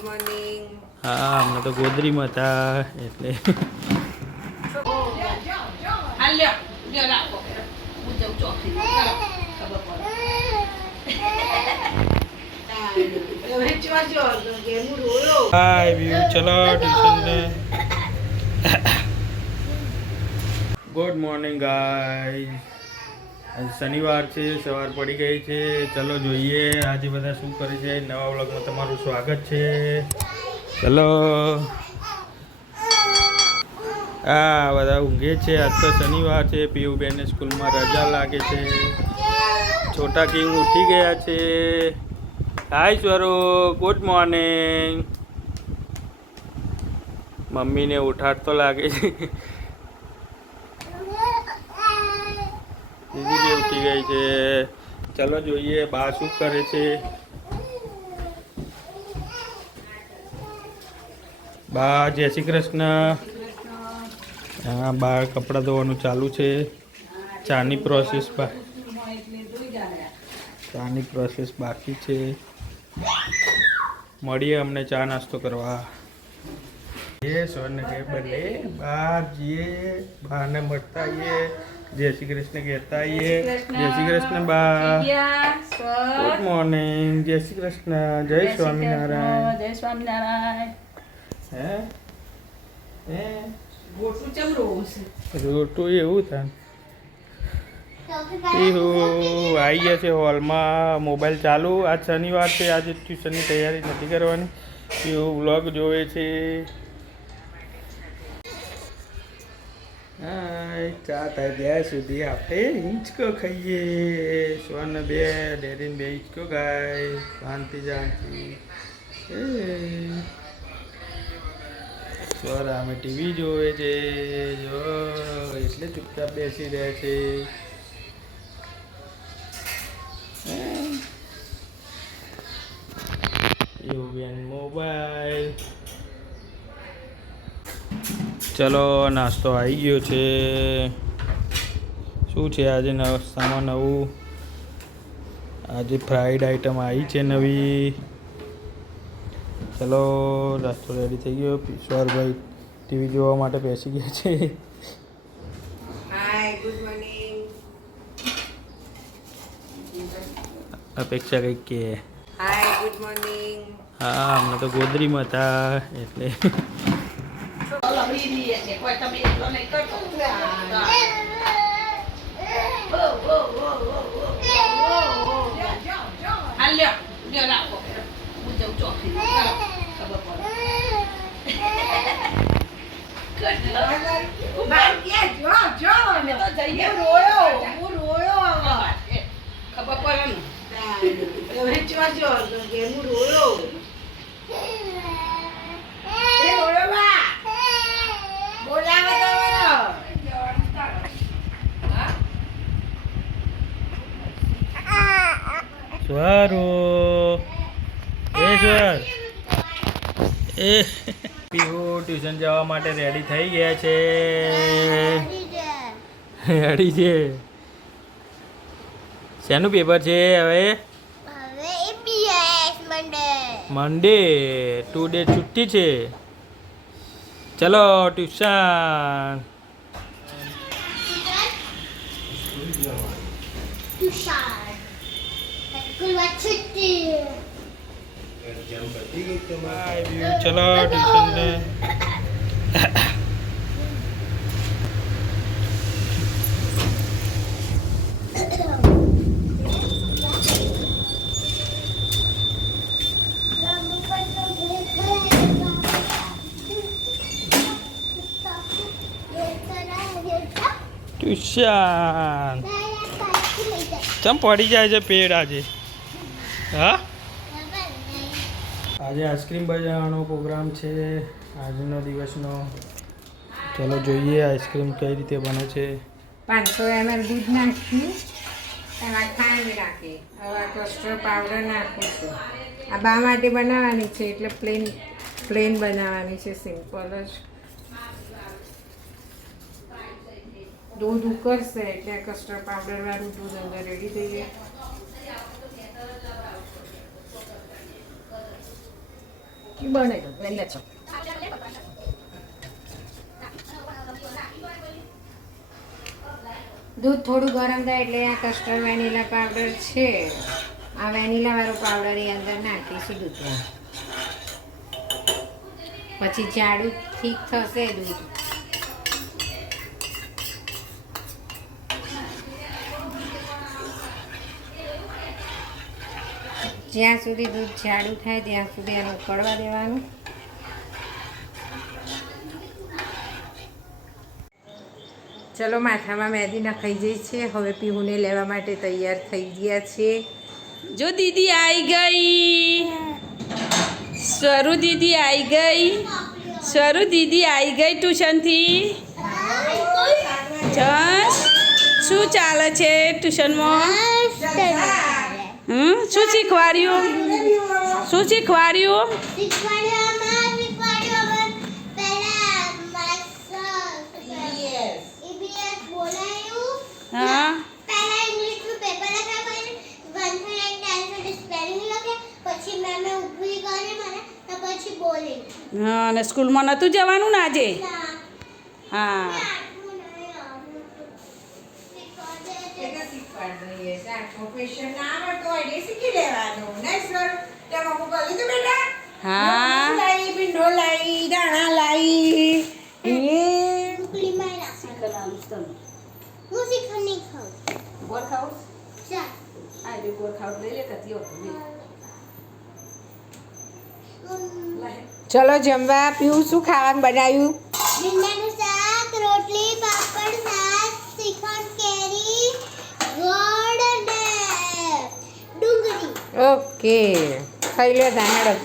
Good morning. હા હમણાં તો ગોદરીમાં હતા એટલે હાય વ્યૂ ચલો ટ્યુશન ને ગુડ મોર્નિંગ ગાઈસ. આજે શનિવાર છે, સવાર પડી ગઈ છે. ચલો જોઈએ આજે બધા શું કરે છે. નવા વ્લોગમાં તમારું સ્વાગત છે. ચલો હા બધા ઊંઘે છે. આજ તો શનિવાર છે. પીયુબેનને સ્કૂલમાં રજા લાગે છે. છોટા કિંગ ઉઠી ગયા છે. હાય સ્વરૂપ, ગુડ મોર્નિંગ. મમ્મીને ઉઠાડતો લાગે છે. દીદી બી ઉઠી ગઈ છે. ચલો જોઈએ બા શું કરે છે. બા જય શ્રી કૃષ્ણ. હા બહાર કપડાં ધોવાનું ચાલુ છે. ચાની પ્રોસેસ બાકી છે. મળીએ અમને ચા નાસ્તો કરવા. એ સોને કે ભલે બહાર જઈએ, બહારને મળતા આવીએ, જય શ્રી કૃષ્ણ કહેતા આવીએ. જય શ્રી કૃષ્ણ બા. Good morning. જય શ્રી કૃષ્ણ. જય સ્વામિનારાયણ. જય સ્વામિનારાયણ. હે હે ગોઠું ચમ રોવું છે? રોટું એવું થાય. આવી ગયા છે હોલમાં. મોબાઈલ ચાલુ. આજ શનિવાર છે. આજે ટ્યુશનની તૈયારી નથી કરવાની. એવું વ્લોગ જોવે છે. હા ચા થાય ત્યાં સુધી આપણે હિંચકો ખાઈએ. સ્વર્ણ બે ડેરીને બે હિંચકો ખાય શાંતિ શાંતિ. સ્વર અમે ટીવી જોવે છે. જો એટલે ચૂપચાપ બેસી રહ્યા છે. એવું બેન મોબાઈલ. ચલો નાસ્તો આવી ગયો છે. શું છે આજે નાસ્તામાં નવું? આજે ફ્રાઈડ આઈટમ આવી છે નવી. ચલો નાસ્તો રેડી થઈ ગયો. ઈશ્વરભાઈ ટીવી જોવા માટે બેસી ગયા છે. Hi good morning. અપેક્ષા કંઈક કે હાય ગુડ મોર્નિંગ. હા હમણાં તો ગોદરીમાં હતા એટલે સ્વરો એ સ્વર એ પીહુ ટ્યુશન જવા માટે રેડી થઈ ગયા છે. રેડી છે. શેનું પેપર છે હવે? મંડે. 2 ડે છુટ્ટી છે. ચલો ટ્યુશન. ચલો ટ્યુશન ને ટ્યુશન ચમ પડી જાય છે પેડ આજે. હા આજે આઈસ્ક્રીમ બનાવવાનો પ્રોગ્રામ છે આજનો દિવસનો. ચલો જોઈએ આઈસ્ક્રીમ કઈ રીતે બને છે. 500 ml દૂધ નાખ્યું, એમાં ખાંડ નાખી, હવે કસ્ટર્ડ પાવડર નાખું છું. આ બા માટે બનાવવાની છે એટલે પ્લેન બનાવવાની છે, સિમ્પલ જ. દૂધ ઉકળશે એટલે કસ્ટર્ડ પાવડર વાળું દૂધ અંદર રેડી થઈ જાય. બનાવી દો પહેલે છો દૂધ થોડું ગરમ થાય એટલે આ કસ્ટર્ડ વેનીલા પાવડર છે આ વેનીલા વાળો પાવડર એ અંદર નાખીશું દૂધમાં પછી જાડું ઠીક થશે દૂધ જ્યાં સુધી દૂધ જાડું થાય ત્યાં સુધી આને ઉકળવા દેવાનું ચલો માથામાં મહેંદી નખાઈ જઈ છે હવે પીહુને લેવા માટે તૈયાર થઈ ગયા છે જો દીદી આવી ગઈ સ્વરૂ દીદી આવી ગઈ સ્વરૂ દીદી આવી ગઈ ટ્યુશનથી શું ચાલે છે ટ્યુશનમાં શું શીખવાડ્યું શું શીખવાડ્યું હા હા અને સ્કૂલમાં નહોતું જવાનું ને આજે હા હા ગોળ ખાવું આ બે ગોળ ખાવું લઈ લે કતી ચલો જમવા પીવું શું ખાવાનું બનાવ્યું ભીંડાનું શાક રોટલી પાપડ શાક શ્રીખંડ કેરી ગોળ અને ડુંગળી ઓકે ખાઈ લે દાણા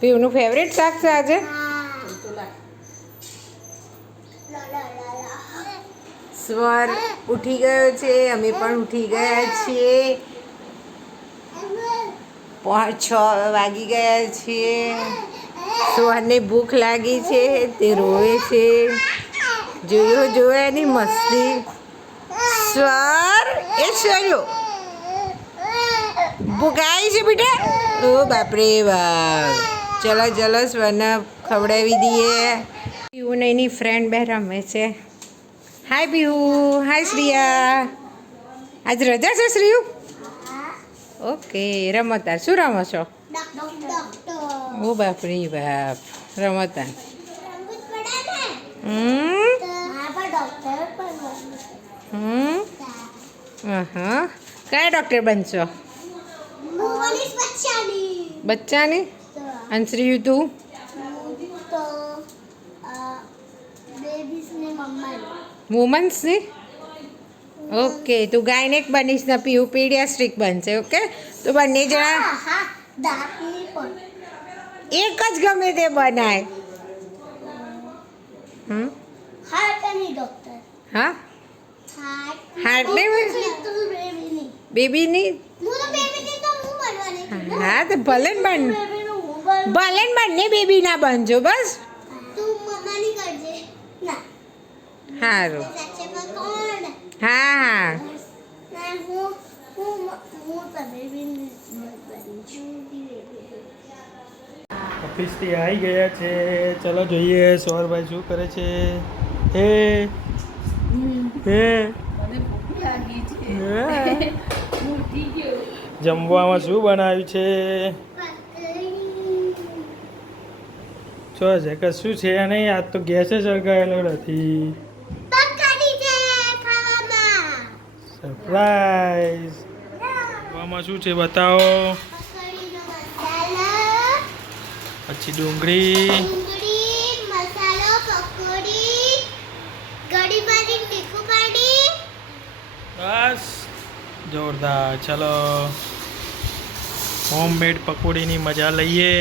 પીવનું ફેવરેટ શાક છે આજે સ્વર ઉઠી ગયો છે અમે પણ ઉઠી ગયા છીએ 5-6 વાગી ગયા છીએ સ્વરને ભૂખ લાગી છે તે રોવે છે જોયો એની મસ્તી સ્વર એ સ્વર્યો ભૂખ આવી છે બેટા ઓ બાપરે બાપ ચલો સ્વરને ખવડાવી દઈએ પીવું એની ફ્રેન્ડ બે રમે છે હાય પીહુ હાય શ્રીયા આજ રજા છે શ્રીયુ ઓકે રમતા શું રમો છો ઓ બાપરે બાપ રમતા હા કયા ડૉક્ટર બનશો બચ્ચાની અને શ્રીયુ તું વુમન્સની ઓકે તું ગાયનેક બનીશ ને પીવું પીડિયાસ્ટ્રિક બનશે ઓકે તો બંને જણા એક જ ગમે તે બનાય હા હાર્ટ નહીં બેબીની હા તો ભલે ને બંને બેબી ના બનજો બસ સારું હા ઓફિસથી આવી ગયા છે ચલો જોઈએ સૌરભાઈ શું કરે છે હે જમવામાં શું બનાવ્યું છે શું છે કશું છે નહીં આજ તો ગેસ જ સળગાવેલો નથી સરપ્રાઈઝ જમવામાં શું છે બતાવો પછી ડુંગળી બસ જોરદાર ચલો હોમમેડ પકોડીની મજા લઈએ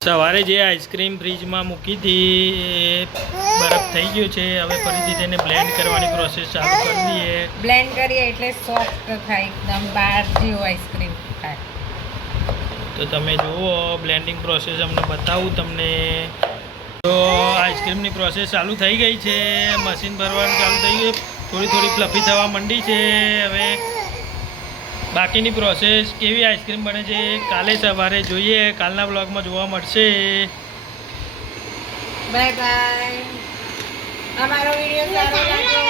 સવારે જે આઈસ્ક્રીમ ફ્રીજમાં મૂકી હતી એ બરફ થઈ ગયું છે હવે ફરીથી તેને બ્લેન્ડ કરવાની પ્રોસેસ ચાલુ કરી દઈએ બ્લેન્ડ કરીએ એટલે સોફ્ટ થાય એકદમ બહાર જેવું આઈસ્ક્રીમ થાય તો તમે જુઓ બ્લેન્ડિંગ પ્રોસેસ અમને બતાવું તમને તો આઈસ્ક્રીમની પ્રોસેસ ચાલુ થઈ ગઈ છે મશીન ભરવાનું ચાલુ થઈ ગયું થોડી થોડી ફ્લફી થવા માંડી છે. હવે બાકીની પ્રોસેસ કેવી આઈસ્ક્રીમ બને છે કાલે સવારે જોઈએ, કાલના બ્લોગમાં જોવા મળશે. Bye bye. અમારો વિડીયો સારો લાગ્યો